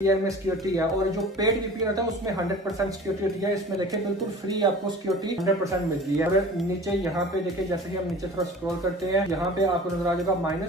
VPN में security है और जो पेड VPN होता है उसमें 100% सिक्योरिटी होती है। इसमें देखिए बिल्कुल फ्री आपको सिक्योरिटी 100% मिलती है। और नीचे यहाँ पे देखिए जैसे कि हम नीचे थोड़ा स्क्रॉल करते हैं, यहाँ पे आपको नजर आ जाएगा -5।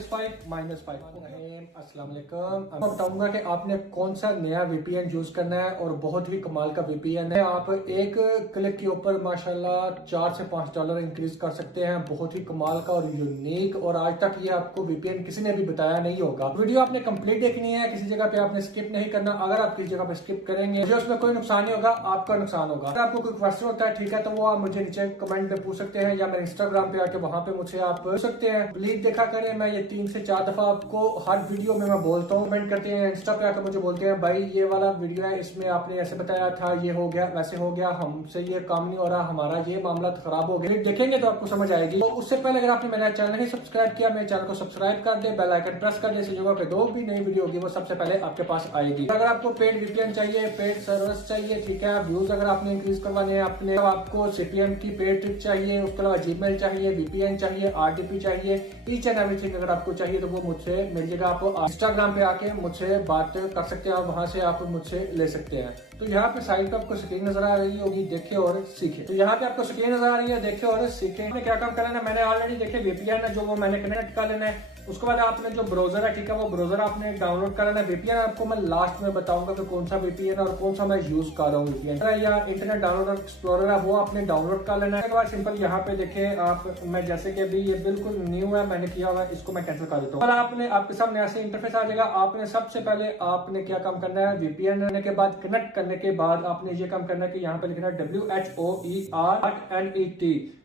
अस्सलाम वालेकुम। मैं बताऊंगा कि आपने कौन सा नया VPN यूज करना है और बहुत ही कमाल का VPN है। आप एक क्लिक के ऊपर माशाल्लाह $4 से $5 इंक्रीज कर सकते हैं। बहुत ही कमाल का और यूनिक, और आज तक ये आपको VPN किसी ने भी बताया नहीं होगा। वीडियो आपने कंप्लीट देखनी है, किसी जगह पे आपने स्किप नहीं करना। अगर आप किसी जगह पे स्किप करेंगे मुझे उसमें कोई नुकसान नहीं होगा, आपका नुकसान होगा। अगर आपको कोई क्वेश्चन होता है ठीक है, तो वो आप मुझे नीचे कमेंट में पूछ सकते हैं या मेरे इंस्टाग्राम पे आके वहां पे मुझे आप पूछ सकते हैं। प्लीज देखा करें, मैं ये 3 से 4 दफा आपको हर वीडियो में मैं बोलता हूँ। कमेंट करते हैं, इंस्टा पे आकर मुझे बोलते हैं भाई ये वाला वीडियो है, इसमें आपने ऐसे बताया था, ये हो गया वैसे हो गया, हमसे ये काम नहीं हो रहा, हमारा ये मामला खराब हो गया। देखेंगे तो आपको समझ आएगी। तो उससे पहले अगर आपने मेरा चैनल नहीं सब्सक्राइब किया, मेरे चैनल को सब्सक्राइब कर दे, बेल आइकन प्रेस कर दे, इसी जगह पे दो भी नई वीडियो होगी वो सबसे पहले आपके पास आएगी। अगर आपको पेड VPN चाहिए, पेड सर्विस चाहिए, ठीक है, व्यूज अगर आपने इंक्रीज करवाने हैं अपने, आपको CPM की पेड ट्रिक चाहिए, उसके अलावा जीमेल चाहिए, VPN चाहिए, RDP चाहिए, ईच एंड एवरीथिंग अगर आपको चाहिए तो वो मुझसे मिल जाएगा। आप इंस्टाग्राम पे आके मुझसे बात कर सकते हैं और वहां से आप मुझसे ले सकते हैं। तो यहाँ पे साइड पे आपको स्क्रीन नजर आ रही होगी, देखे और सीखे। तो यहाँ पे आपको स्क्रीन नजर आ रही है, देखे और सीखे। आपने क्या काम करना है, मैंने ऑलरेडी देखे VPN है जो वो मैंने कनेक्ट कर लेना है। उसके बाद आपने जो ब्राउजर है, ठीक है, वो ब्राउजर आपने डाउनलोड कर लेना है। VPN आपको मैं लास्ट में बताऊंगा कि कौन सा VPN और कौन सा मैं यूज कर रहा हूँ। VPN या इंटरनेट डाउनलोडर एक्सप्लोरर है वो आपने डाउनलोड कर लेना है। उसके बाद सिंपल यहाँ पे देखे आप, मैं जैसे कि अभी ये बिल्कुल न्यू है, मैंने किया हुआ है, इसको मैं कैंसिल कर देता हूँ। आपने आपके सामने ऐसे इंटरफेस आ जाएगा। आपने सबसे पहले आपने क्या काम करना है, VPN करने के बाद, कनेक्ट करने के बाद आपने ये काम करना है कि यहाँ पे लिखना है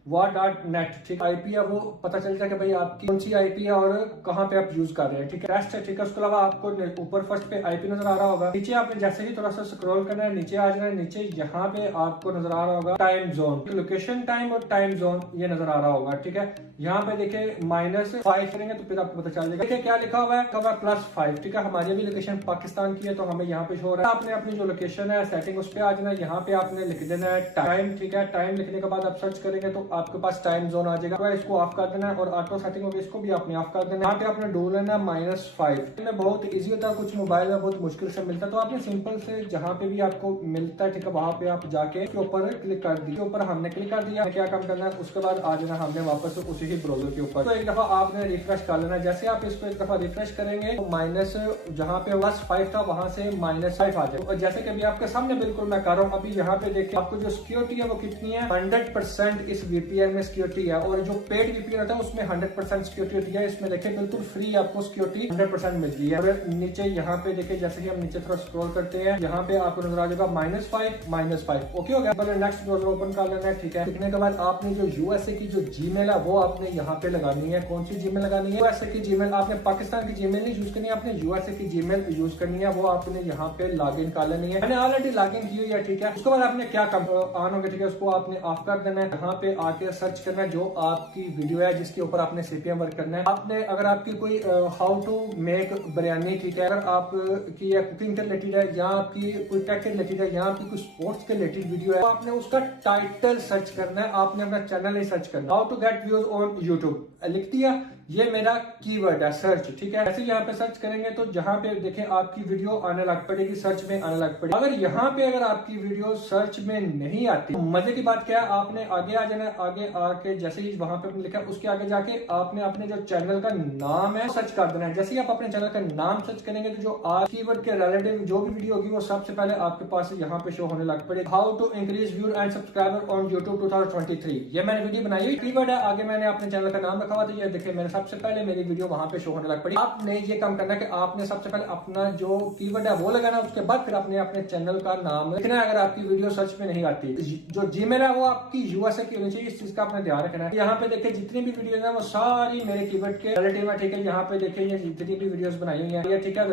WHOER.NET, ठीक IP है, वो पता चलता है कि भाई आपकी कौन सी IP है और कहाँ पे आप यूज कर रहे हैं, ठीक है। टेस्ट है, ठीक है। उसके अलावा आपको ऊपर फर्स्ट पे IP नजर आ रहा होगा। नीचे आपने जैसे ही थोड़ा सा स्क्रॉल करना है, नीचे आ जाना है। नीचे यहाँ पे आपको नजर आ रहा होगा टाइम जोन, लोकेशन टाइम और टाइम जोन ये नजर आ रहा होगा, ठीक है। यहाँ पे देखे -5 करेंगे तो फिर आपको पता चल जाएगा। देखिए क्या लिखा हुआ है, +5, ठीक है। हमारी भी लोकेशन पाकिस्तान की है तो हमें यहाँ पे शो हो रहा है। आपने अपनी जो लोकेशन है सेटिंग उस पर आ जाना है। यहाँ पे आपने लिख देना है टाइम, ठीक है। टाइम लिखने के बाद आप सर्च करेंगे तो आपके पास टाइम जोन आ जाएगा। तो इसको ऑफ कर देना है और ऑटो सेटिंग होगी, इसको भी आपने ऑफ कर देना है। यहाँ पे आपने ढूंढ लेना -5 में बहुत इजी होता है, कुछ मोबाइल में बहुत मुश्किल से मिलता है। तो आपने सिंपल से जहाँ पे भी आपको मिलता है, ठीक है, वहां पे आप जाके ऊपर क्लिक कर दिया। ऊपर हमने क्लिक कर दिया, क्या काम करना है, उसके बाद आ जाना हमने वापस उसी ही ब्राउजर के ऊपर। तो एक दफा आपने रिफ्रेश कर लेना। जैसे आप इसको एक दफा रिफ्रेश करेंगे तो माइनस जहाँ पे +5 था वहां से -5 आ जाए। और जैसे कि अभी आपके सामने बिल्कुल मैं कर रहा हूँ, अभी यहाँ पे देखिए आपको जो सिक्योरिटी है वो कितनी है, 100% इस VPN में सिक्योरिटी है। और जो पेड VPN होता है उसमें 100% सिक्योरिटी होती है। इसमें देखिए बिल्कुल फ्री आपको सिक्योरिटी 100% मिलती है। और नीचे यहाँ पे देखिए जैसे कि हम नीचे थोड़ा स्क्रॉल करते हैं, यहाँ पे आपको नजर आ जाएगा -5 ओके हो गया। नेक्स्ट ब्राउजर ओपन कर लेना है, ठीक है। लिखने के बाद आपने जो USA की जो जीमेल है वो आपने यहाँ पे लगानी है। कौन सी जीमेल लगानी है, USA की जीमेल। आपने पाकिस्तान की जीमेल नहीं यूज करनी है, आपने USA की जीमेल यूज करनी है। वो आपने यहाँ पे लॉग इन कर लेनी है। मैंने ऑलरेडी लॉग इन की हुई है, ठीक है। उसके बाद आपने क्या काम ऑन होगा, ठीक है, उसको आपने ऑफ कर देना है। यहाँ पे आके सर्च करना है जो आपकी वीडियो है जिसके ऊपर आपने CPM वर्क करना है। आपने अगर आपकी कोई हाउ टू मेक बिरयानी, ठीक है, अगर आपकी कुकिंग के रिलेटेड है या आपकी कोई टेक के रिलेटेड है या आपकी कोई स्पोर्ट्स के रिलेटेड वीडियो है, तो आपने उसका टाइटल सर्च करना है। आपने अपना चैनल ही सर्च करना है, how to get views on YouTube लिख दिया। ये मेरा कीवर्ड है सर्च, ठीक है। ऐसे यहाँ पे सर्च करेंगे तो जहाँ पे देखें आपकी वीडियो आने लग पड़ेगी, सर्च में आने लग पड़ेगी। अगर यहाँ पे अगर आपकी वीडियो सर्च में नहीं आती, तो मजे की बात क्या है, आपने आगे आ जाना है। आगे आके जैसे ही वहां पे लिखा है उसके आगे जाके आपने अपने जो चैनल का नाम है सर्च कर देना है। जैसे ही आप अपने चैनल का नाम सर्च करेंगे तो जो आप कीवर्ड के रिलेटिव जो भी वीडियो होगी वो सबसे पहले आपके पास यहाँ पे शो होने लग पड़ेगी। How to increase view and subscriber on YouTube 2023, ये मैंने वीडियो बनाई हुई कीवर्ड है। आगे मैंने अपने चैनल का नाम रखा हुआ था, ये देखिए मैंने सबसे पहले मेरी वीडियो वहां पे शो होने लग पड़ी। आपने ये काम करना है कि आपने सबसे पहले अपना जो कीवर्ड है वो लगाना, उसके बाद फिर आपने अपने चैनल का नाम लिखना है। अगर आपकी वीडियो सर्च में नहीं आती, जो जीमेल है वो आपकी USA की होनी चाहिए, इस चीज का आपने ध्यान रखना है। यहाँ पे देखिए जितनी भी वीडियो है वो सारी मेरे कीवर्ड के रिलेटिव है, ठीक है। यहाँ पे देखिए ये जितनी भी वीडियोस बनाई हुई है, ठीक है,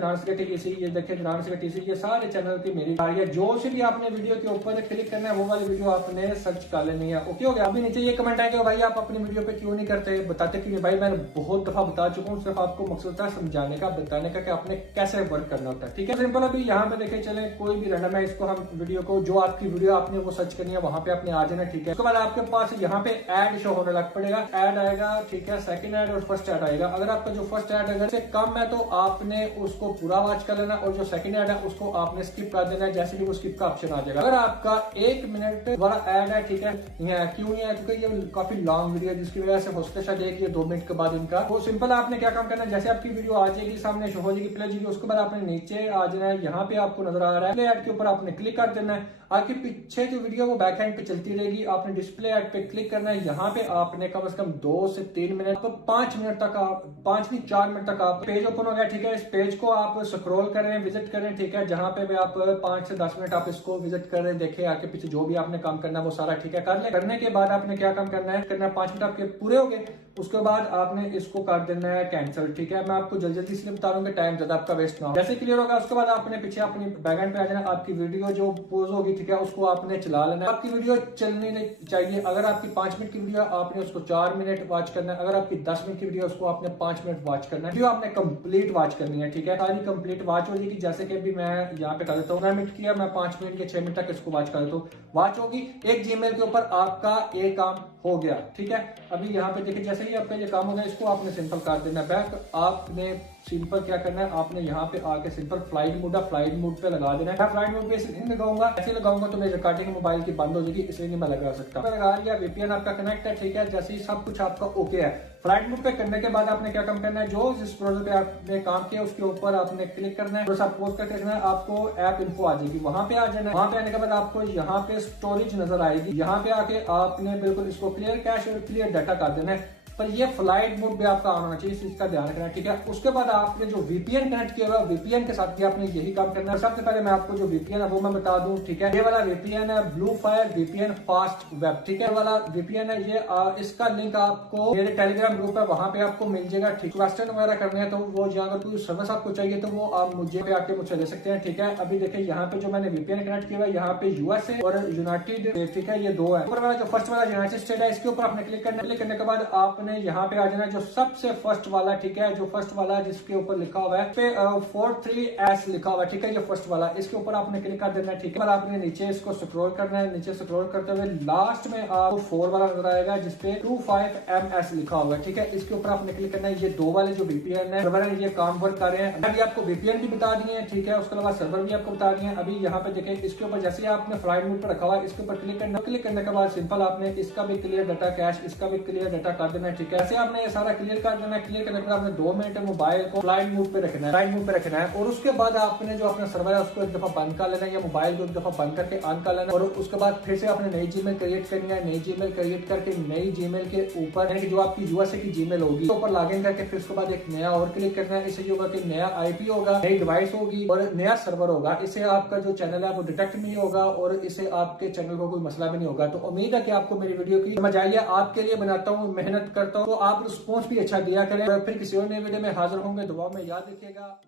ये देखिए ये सारे चैनल की मेरी है। जो से भी आपने वीडियो के ऊपर क्लिक करना है वो वाली वीडियो आपने सर्च कर लेनी है, ओके हो गया। अभी नीचे ये कमेंट आएगा भाई आप अपनी वीडियो पे क्यों नहीं करते, बताते क्यों नहीं। भाई मैंने बहुत दफा बता चुका हूँ, सिर्फ आपको मकसद था समझाने का, बताने का कि आपने कैसे वर्क करना होता है। ठीक है, सिंपल। अभी यहाँ पे देखे चले कोई भी रैंडम है, इसको हम वीडियो को, जो आपकी वीडियो आपने वो सर्च करनी है वहां पे आपने आ जाना। ठीक है, उसके बाद आपके पास यहाँ पे ऐड शो होने लग पड़ेगा, ऐड आएगा। ठीक है, सेकंड ऐड और फर्स्ट ऐड आएगा। अगर आपका जो फर्स्ट ऐड अगर से कम है तो आपने उसको पूरा वॉच कर लेना, और जो सेकंड ऐड है उसको आपने स्किप कर देना है, जैसे कि वो स्किप का ऑप्शन आ जाएगा। अगर आपका 1 मिनट वाला ऐड है, ठीक है, क्यों नहीं है, क्योंकि ये काफी लॉन्ग वीडियो है, जिसकी वजह से हो सकता है शायद 1 या 2 मिनट के बाद इनका। तो सिंपल आपने क्या काम करना है, जैसे आपकी वीडियो आ जाएगी सामने शो हो जाएगी, प्ले जाएगी, उसके बाद आपने नीचे आ जाना है। यहाँ पे आपको नजर आ रहा है प्ले ऐड के ऊपर आपने क्लिक कर देना है। आपके पीछे जो वीडियो वो बैक हैंड पे चलती रहेगी, आपने डिस्प्ले ऐड पे क्लिक करना है। यहाँ पे आपने कम से कम 2 से 3 मिनट, 5 मिनट तक, 5 नहीं 4 मिनट तक आप पेज ओपन हो गया। ठीक है, इस पेज को आप स्क्रॉल करें, विजिट करें। ठीक है, जहां पे भी आप 5 से 10 मिनट आप इसको विजिट करें, देखें आगे पीछे जो भी आपने काम करना है वो सारा। ठीक है, कर ले। करने के बाद आपने क्या काम करना है, 5 मिनट आपके पूरे हो गए, उसके बाद आपने इसको कर देना है कैंसिल। ठीक है, मैं आपको जल्दी इसलिए बता रहा हूँ कि टाइम ज्यादा आपका वेस्ट ना हो। जैसे क्लियर होगा उसके बाद आपने पीछे अपनी बैकएंड पे आ जाना, आपकी वीडियो जो पोज होगी, ठीक है, उसको आपने चला लेना। आपकी वीडियो चलनी नहीं चाहिए। अगर आपकी 5 मिनट की वीडियो आपने उसको 4 मिनट वॉच करना है, अगर आपकी 10 मिनट की वीडियो उसको आपने 5 मिनट वॉच करना है। वीडियो आपने कंप्लीट वॉच करनी है। ठीक है, सारी कंप्लीट वॉच हो जाएगी। जैसे कि अभी मैं यहाँ पे कर देता हूँ, 9 मिनट किया, मैं 5 मिनट या 6 मिनट तक इसको वॉच कर देता हूँ, वॉच होगी। एक जीमेल के ऊपर आपका एक काम हो गया। ठीक है, अभी यहाँ पे देखिए जैसे ही आपका ये काम हो गया, इसको आपने सिंपल कर देना बैक। आपने सिंपल क्या करना है, आपने यहाँ पे आके सिंपल फ्लाइट मोड है, फ्लाइट मोड पे लगा देना है। मैं फ्लाइट मोड पे इसलिए लगाऊंगा, ऐसे लगाऊंगा तो मेरी रिकॉर्डिंग मोबाइल की बंद हो जाएगी, इसलिए नहीं मैं लगा सकता। लगा लिया, वीपीएन आपका कनेक्ट है। ठीक है, जैसे ही सब कुछ आपका ओके है, फ्लाइट मोड पे करने के बाद आपने क्या काम करना है, जो जिस ब्राउज़र पे आपने काम किया उसके ऊपर आपने क्लिक करना है, थोड़ा सा पोस्ट करके रखना है, आपको ऐप इन्फो आ जाएगी, वहां पे आ जाना है। वहां पे आने के बाद आपको यहाँ पे स्टोरेज नजर आएगी, यहाँ पे आके आपने बिल्कुल इसको क्लियर कैश और क्लियर डाटा कर देना है। पर ये फ्लाइट मोड पे आपका ऑन होना चाहिए, इस चीज का ध्यान रखना है। ठीक है, उसके बाद आपने जो वीपीएन कनेक्ट किया हुआ, वीपीएन के साथ भी आपने यही काम करना है। सबसे पहले मैं आपको जो वीपीएन है वो मैं बता दूं। ठीक है, ये वाला वीपीएन है blue fire VPN fast web. ठीक है, वाला वीपीएन है ये, इसका लिंक आपको मेरे टेलीग्राम ग्रुप है वहां पे आपको मिल जाएगा। ठीक, क्वेश्चन वगैरह करने हैं तो वो अगर कोई सर्विस आपको चाहिए तो वो आप मुझे पे आके मुझसे ले सकते हैं। ठीक है, अभी देखिए यहाँ पे जो मैंने वीपीएन कनेक्ट किया हुआ है, यहाँ पे यूएसए और यूनाइटेड, ठीक है, ये 2 है। ऊपर वाला जो फर्स्ट वाला यूनाइटेड स्टेट है, इसके ऊपर आपने क्लिक करना है। क्लिक करने के बाद आपने यहाँ पे आ जाना जो सबसे फर्स्ट वाला। ठीक है, जो फर्स्ट वाला जिसके ऊपर लिखा हुआ है पे 43S लिखा हुआ है। ठीक है, ये फर्स्ट वाला, इसके ऊपर आपने क्लिक कर देना है। ठीक है, आपने नीचे इसको स्क्रॉल करना है, नीचे स्क्रॉल करते हुए लास्ट में आपको 4 वाला नजर आएगा जिसपे 25MS लिखा हुआ है। ठीक है, इसके ऊपर आपने क्लिक करना है। ये 2 वाले जो वीपीएन है सर्वर है, ये काम वर्क कर रहे हैं। अभी आपको वीपीएन भी बता दिए हैं। ठीक है, उसके अलावा सर्वर भी आपको बता दिए हैं। अभी यहाँ पे देखें, इसके ऊपर जैसे आपने फ्लाइट मोड पर रखा हुआ है, इसके ऊपर क्लिक करना। क्लिक करने के बाद सिंपल आपने इसका भी क्लियर डाटा कैश, इसका भी क्लियर डाटा कर देना है। ठीक है, ऐसे आपने ये सारा क्लियर कर देना है। क्लियर करने के बाद आपने 2 मिनट मोबाइल को फ्लाइट मोड पे रखना है, फ्लाइट मोड पे रखना है। और उसके बाद आपने जो अपना सर्वर है उसको एक दफा बंद कर लेना है, या मोबाइल को एक दफा बंद करके ऑन कर लेना है। और उसके बाद फिर से आपने नई जीमेल क्रिएट करनी है। नई जीमेल क्रिएट करके नई जीमेल के ऊपर, यानी कि जो आपकी यूएसए की जीमेल होगी, तो ऊपर लॉगिन करके फिर उसके बाद एक नया और क्लिक करना है। इससे होगा कि नया आईपी होगा, नई डिवाइस होगी और नया सर्वर होगा। इससे आपका जो चैनल है वो डिटेक्ट नहीं होगा और इससे आपके चैनल को कोई मसला भी नहीं होगा। तो उम्मीद है कि आपको मेरी वीडियो की समझ आई है। आपके लिए बनाता हूँ, मेहनत करता हूँ, तो आप रिस्पॉन्स भी अच्छा दिया करें। फिर किसी और नए वीडियो में हाजिर होंगे, दुआ में याद रखिएगा।